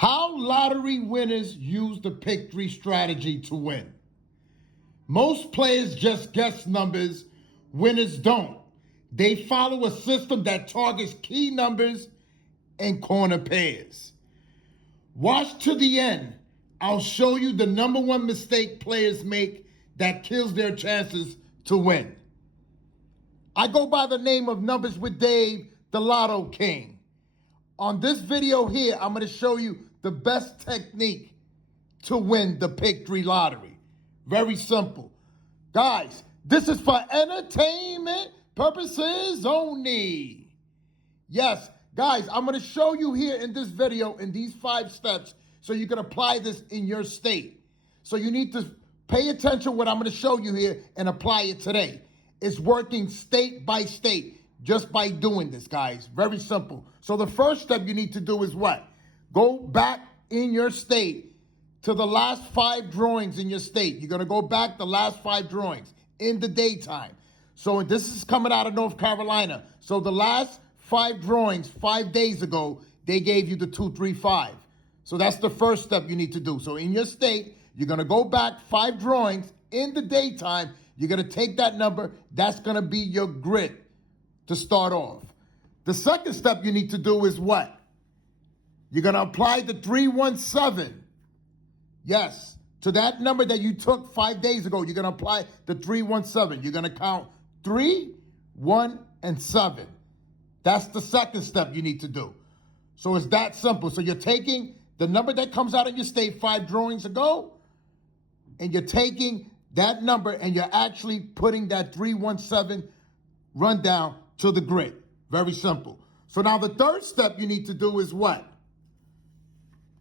How lottery winners use the pick three strategy to win. Most players just guess numbers, winners don't. They follow a system that targets key numbers and corner pairs. Watch to the end. I'll show you the number one mistake players make that kills their chances to win. I go by the name of Numbers with Dave, the Lotto King. On this video here, I'm going to show you the best technique to win the Pick 3 lottery. Very simple. Guys, this is for entertainment purposes only. Yes, guys, I'm going to show you here in this video in these 5 steps so you can apply this in your state. So you need to pay attention to what I'm going to show you here and apply it today. It's working state by state just by doing this, guys. Very simple. So the first step you need to do is what? Go back in your state to the last 5 drawings in your state. You're going to go back the last 5 drawings in the daytime. So this is coming out of North Carolina. So the last 5 drawings 5 days ago, they gave you the 2, 3, 5. So that's the first step you need to do. So in your state, you're going to go back 5 drawings in the daytime. You're going to take that number. That's going to be your grid to start off. The second step you need to do is what? You're going to apply the 317. Yes, to that number that you took 5 days ago, you're going to apply the 317. You're going to count 3, 1, and 7. That's the second step you need to do. So it's that simple. So you're taking the number that comes out of your state 5 drawings ago, and you're taking that number and you're actually putting that 317 rundown to the grid. Very simple. So now the third step you need to do is what?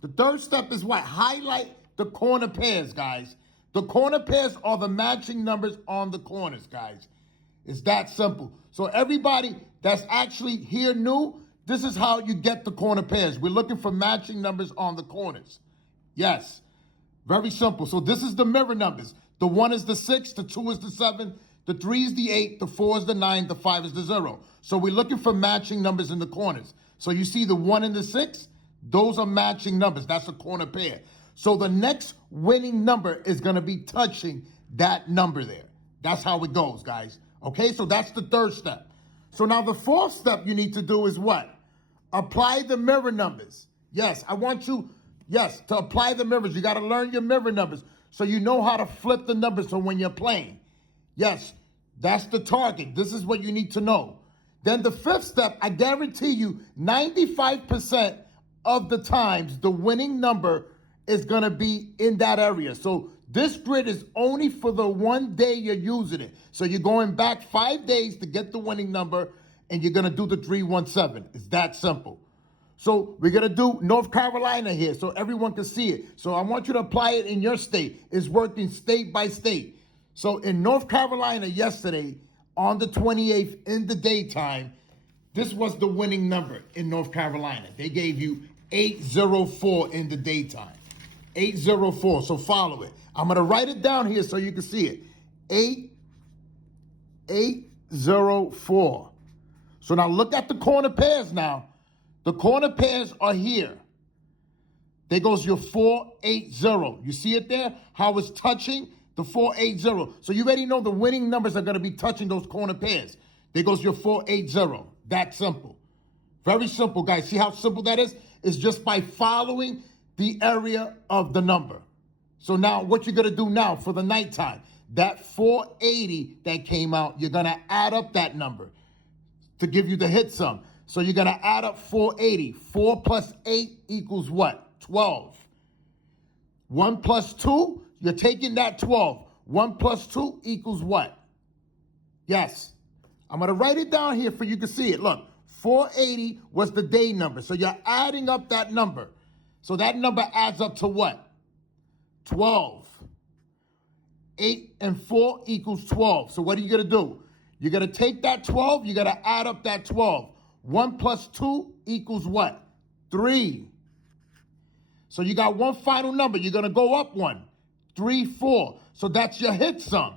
The third step is what? Highlight the corner pairs, guys. The corner pairs are the matching numbers on the corners, guys. It's that simple. So everybody that's actually here new, this is how you get the corner pairs. We're looking for matching numbers on the corners. Yes, very simple. So this is the mirror numbers. The 1 is the 6, the 2 is the 7, the 3 is the 8, the 4 is the 9, the 5 is the 0. So we're looking for matching numbers in the corners. So you see the 1 and the 6, those are matching numbers. That's a corner pair. So the next winning number is going to be touching that number there. That's how it goes, guys. Okay, so that's the third step. So now the fourth step you need to do is what? Apply the mirror numbers. Yes, I want you, yes, to apply the mirrors. You got to learn your mirror numbers so you know how to flip the numbers so when you're playing. Yes, that's the target. This is what you need to know. Then the fifth step, I guarantee you 95% of the times the winning number is going to be in that area. So this grid is only for the one day you're using it. So you're going back 5 days to get the winning number, and you're going to do the 317. It's that simple. So we're going to do North Carolina here so everyone can see it. So I want you to apply it in your state. It's working state by state. So in North Carolina yesterday, on the 28th in the daytime, this was the winning number in North Carolina. They gave you 804 in the daytime. 804, so follow it. I'm going to write it down here so you can see it. 804. So now look at the corner pairs now. The corner pairs are here. There goes your 480. You see it there? How it's touching the 480. So you already know the winning numbers are going to be touching those corner pairs. There goes your 480. That simple. Very simple, guys. See how simple that is? It's just by following the area of the number. So now what you're going to do now for the nighttime, that 480 that came out, you're going to add up that number to give you the hit sum. So you're going to add up 480. 4 plus 8 equals what? 12. 1 plus 2, you're taking that 12. 1 plus 2 equals what? Yes. I'm going to write it down here for you to see it. Look, 480 was the day number. So you're adding up that number. So that number adds up to what? 12. 8 and 4 equals 12. So what are you going to do? You're going to take that 12. You're going to add up that 12. 1 plus 2 equals what? 3. So you got one final number. You're going to go up 1. 3, 4. So that's your hit sum.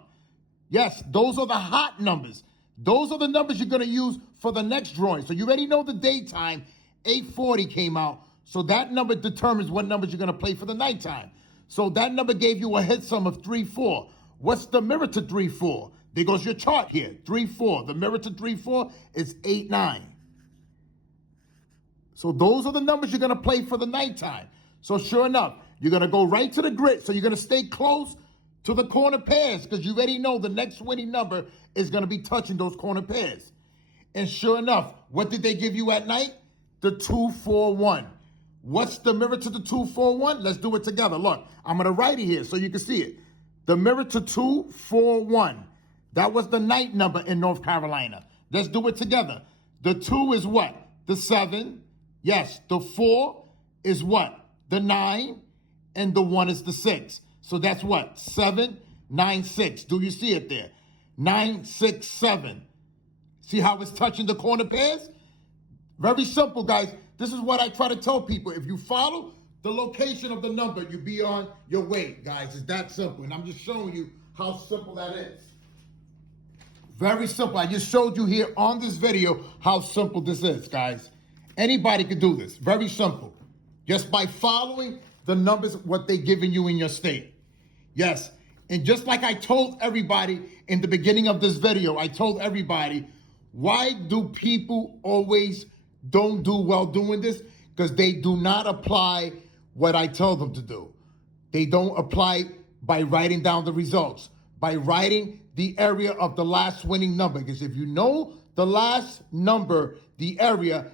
Yes, those are the hot numbers. Those are the numbers you're going to use for the next drawing. So you already know the daytime, 840 came out. So that number determines what numbers you're going to play for the nighttime. So that number gave you a hit sum of 3-4. What's the mirror to 3-4? There goes your chart here, 3-4. The mirror to 3-4 is 8-9. So those are the numbers you're going to play for the nighttime. So sure enough, you're going to go right to the grid. So you're going to stay close to the corner pairs because you already know the next winning number is going to be touching those corner pairs. And sure enough, what did they give you at night? The 2-4-1. What's the mirror to the 2-4-1? Let's do it together. Look, I'm going to write it here so you can see it. The mirror to 2-4-1. That was the night number in North Carolina. Let's do it together. The 2 is what? The 7. Yes, the 4 is what? The 9. And the 1 is the 6. So that's what? 7, 9, 6. Do you see it there? 9, 6, 7. See how it's touching the corner pairs? Very simple, guys. This is what I try to tell people. If you follow the location of the number, you be on your way, guys. It's that simple. And I'm just showing you how simple that is. Very simple. I just showed you here on this video how simple this is, guys. Anybody can do this. Very simple. Just by following the numbers, what they're giving you in your state. Yes. And just like I told everybody in the beginning of this video, I told everybody, why do people always don't do well doing this? Because they do not apply what I tell them to do. They don't apply by writing down the results, by writing the area of the last winning number. Because if you know the last number, the area,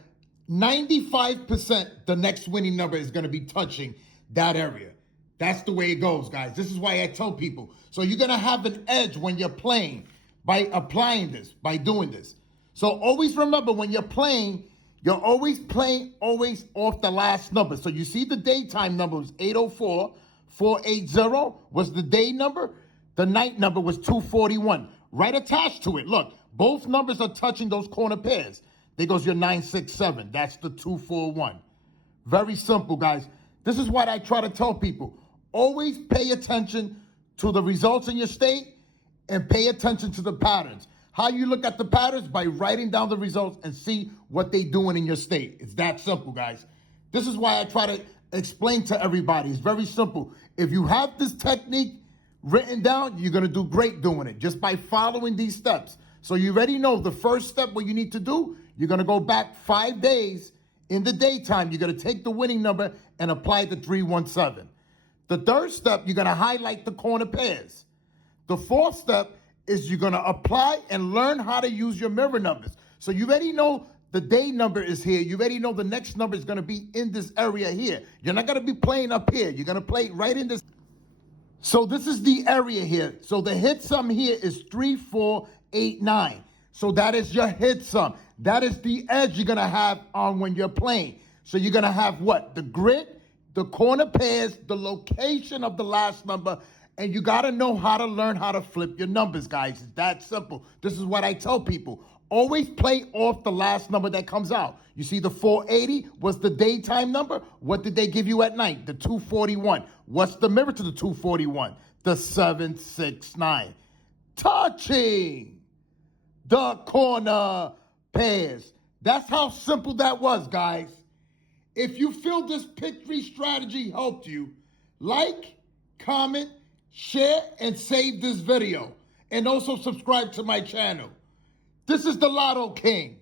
95% the next winning number is going to be touching that area. That's the way it goes, guys. This is why I tell people. So you're going to have an edge when you're playing by applying this, by doing this. So always remember when you're playing, you're always playing off the last number. So you see the daytime number was 804, 480 was the day number. The night number was 241. Right attached to it, look, both numbers are touching those corner pairs. There goes your 967. That's the 241. Very simple, guys. This is what I try to tell people. Always pay attention to the results in your state and pay attention to the patterns. How you look at the patterns? By writing down the results and see what they're doing in your state. It's that simple, guys. This is why I try to explain to everybody. It's very simple. If you have this technique written down, you're going to do great doing it just by following these steps. So you already know the first step, what you need to do, you're going to go back 5 days in the daytime. You're going to take the winning number and apply the 317. The third step, you're going to highlight the corner pairs. The fourth step is you're going to apply and learn how to use your mirror numbers. So you already know the day number is here. You already know the next number is going to be in this area here. You're not going to be playing up here. You're going to play right in this. So this is the area here. So the hit sum here is 3, 4, 8, 9. So that is your hit sum. That is the edge you're going to have on when you're playing. So you're going to have what? The grid, the corner pairs, the location of the last number, and you got to know how to learn how to flip your numbers, guys. It's that simple. This is what I tell people. Always play off the last number that comes out. You see the 480 was the daytime number. What did they give you at night? The 241. What's the mirror to the 241? The 769. Touching the corner pairs. That's how simple that was, guys. If you feel this pick 3 strategy helped you, like, comment, share, and save this video. And also subscribe to my channel. This is the Lotto King.